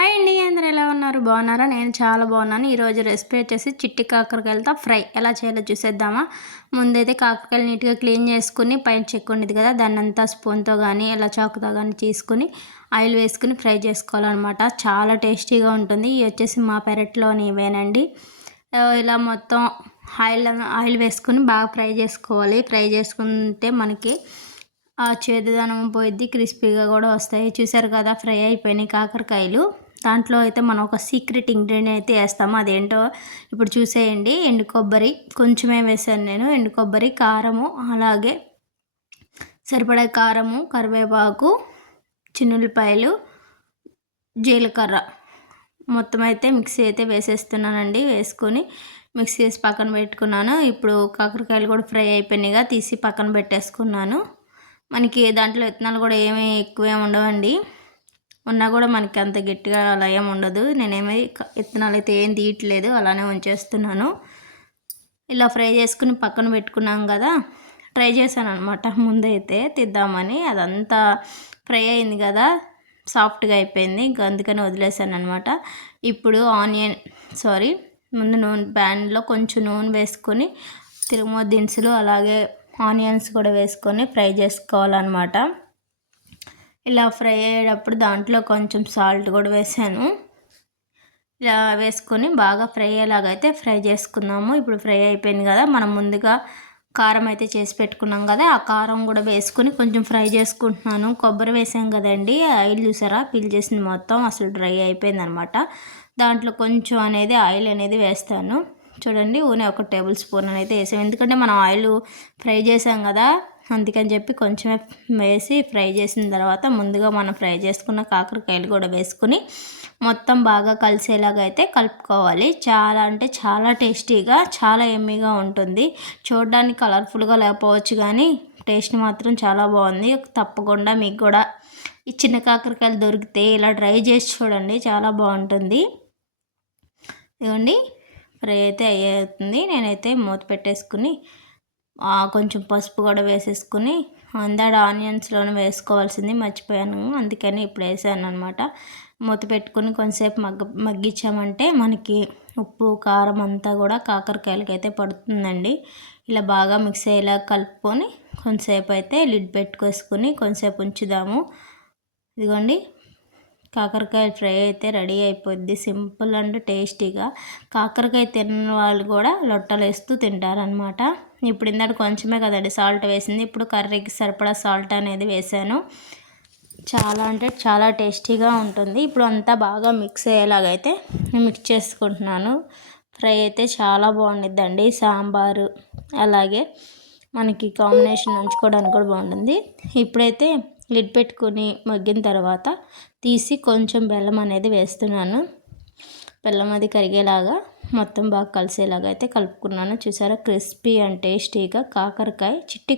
Hi అండి, అందరూ ఎలా ఉన్నారు? బాగున్నారా? నేను చాలా బాగున్నాను. ఈరోజు రెసిపీ వచ్చేసి చిట్టి కాకరకాయలతో ఫ్రై ఎలా చేయాలో చూసేద్దామా. ముందైతే కాకరకాయలు నీట్గా క్లీన్ చేసుకుని పైన చెక్కు ఉండేది కదా, దాన్ని అంతా స్పూన్తో కానీ ఇలా చాకుతో కానీ తీసుకుని ఆయిల్ వేసుకుని ఫ్రై చేసుకోవాలన్నమాట. చాలా టేస్టీగా ఉంటుంది. ఇవి వచ్చేసి మా పెరట్లోని ఇవేనండి. ఇలా మొత్తం ఆయిల్ వేసుకుని బాగా ఫ్రై చేసుకోవాలి. ఫ్రై చేసుకుంటే మనకి ఆ చేదుదనం పోయిద్ది, క్రిస్పీగా కూడా వస్తాయి. చూసారు కదా, ఫ్రై అయిపోయినాయి కాకరకాయలు. దాంట్లో అయితే మనం ఒక సీక్రెట్ ఇంగ్రీడియంట్ అయితే వేస్తాము. అదేంటో ఇప్పుడు చూసేయండి. ఎండు కొబ్బరి కొంచెమే వేసాను నేను. ఎండు కొబ్బరి, కారము, అలాగే సరిపడే కారము, కరివేపాకు, చిన్నులపాయలు, జీలకర్ర మొత్తం అయితే మిక్సీ అయితే వేసేస్తున్నానండి. వేసుకొని మిక్సీ చేసి పక్కన పెట్టుకున్నాను. ఇప్పుడు కాకరకాయలు కూడా ఫ్రై అయిపోయినాయిగా తీసి పక్కన పెట్టేసుకున్నాను. మనకి దాంట్లో విత్తనాలు కూడా ఏమీ ఎక్కువేమి ఉండవండి. ఉన్నా కూడా మనకి అంత గట్టిగా అలా ఏమి ఉండదు. నేనేమి విత్తనాలు అయితే ఏం తీయట్లేదు, అలానే ఉంచేస్తున్నాను. ఇలా ఫ్రై చేసుకుని పక్కన పెట్టుకున్నాం కదా, ట్రై చేశాను అనమాట ముందైతే తీద్దామని. అదంతా ఫ్రై అయింది కదా, సాఫ్ట్గా అయిపోయింది. ఇంకా అందుకని వదిలేసాను అనమాట. ఇప్పుడు ముందు ప్యాన్లో కొంచెం నూనె వేసుకొని తిరుగుమో దినుసులు అలాగే ఆనియన్స్ కూడా వేసుకొని ఫ్రై చేసుకోవాలన్నమాట. ఇలా ఫ్రై అయ్యేటప్పుడు దాంట్లో కొంచెం సాల్ట్ కూడా వేసాను. ఇలా వేసుకొని బాగా ఫ్రై అయ్యేలాగైతే ఫ్రై చేసుకుందాము. ఇప్పుడు ఫ్రై అయిపోయింది కదా, మనం ముందుగా కారం అయితే చేసి పెట్టుకున్నాం కదా, ఆ కారం కూడా వేసుకొని కొంచెం ఫ్రై చేసుకుంటున్నాను. కొబ్బరి వేసాం కదండి, ఆయిల్ చూసారా పీల్ మొత్తం అసలు డ్రై అయిపోయింది అనమాట. దాంట్లో కొంచెం అనేది ఆయిల్ అనేది వేస్తాను. చూడండి, ఊనే 1 టేబుల్ స్పూన్ అయితే వేసాం. ఎందుకంటే మనం ఆయిల్ ఫ్రై చేసాం కదా, అందుకని చెప్పి కొంచెమే వేసి ఫ్రై చేసిన తర్వాత ముందుగా మనం ఫ్రై చేసుకున్న కాకరకాయలు కూడా వేసుకుని మొత్తం బాగా కలిసేలాగా అయితే కలుపుకోవాలి. చాలా అంటే చాలా టేస్టీగా, చాలా ఎమ్మీగా ఉంటుంది. చూడడానికి కలర్ఫుల్గా లేకపోవచ్చు కానీ టేస్ట్ మాత్రం చాలా బాగుంది. తప్పకుండా మీకు కూడా ఈ చిన్న కాకరకాయలు దొరికితే ఇలా ట్రై చేసి చూడండి, చాలా బాగుంటుంది. ఇదిగోండి, ఫ్రై అయితే అయ్యేస్తుంది. నేనైతే మూత పెట్టేసుకుని కొంచెం పసుపు కూడా వేసేసుకుని, అందాడ ఆనియన్స్లోనే వేసుకోవాల్సింది మర్చిపోయాను, అందుకని ఇప్పుడు వేసాను అనమాట. మూత పెట్టుకుని కొంచెంసేపు మగ్గించామంటే మనకి ఉప్పు కారం అంతా కూడా కాకరకాయలకి అయితే పడుతుందండి. ఇలా బాగా మిక్స్ అయ్యేలా కలుపుకొని కొంచెంసేపు అయితే లిడ్ పెట్టుకేసుకుని కొంచెంసేపు ఉంచుదాము. ఇదిగోండి, కాకరకాయ ఫ్రై అయితే రెడీ అయిపోద్ది. సింపుల్ అండ్ టేస్టీగా. కాకరకాయ తిన్న వాళ్ళు కూడా లొట్టలు వేస్తూ తింటారనమాట. ఇప్పుడు ఇందాక కొంచెమే కదండి సాల్ట్ వేసింది, ఇప్పుడు కర్రీకి సరిపడా సాల్ట్ అనేది వేసాను. చాలా అంటే చాలా టేస్టీగా ఉంటుంది. ఇప్పుడు అంతా బాగా మిక్స్ అయ్యేలాగైతే మిక్స్ చేసుకుంటున్నాను. ఫ్రై అయితే చాలా బాగుండిద్దండి. సాంబారు అలాగే మనకి కాంబినేషన్ ఉంచుకోవడానికి కూడా బాగుంటుంది. ఇప్పుడైతే లిడ్ పెట్టుకుని మగ్గిన తర్వాత తీసి కొంచెం బెల్లం అనేది వేస్తున్నాను. బెల్లం అది కరిగేలాగా మొత్తం బాగా కలిసేలాగా అయితే కలుపుకున్నాను. చూసారా, క్రిస్పీ అండ్ టేస్టీగా చిట్టి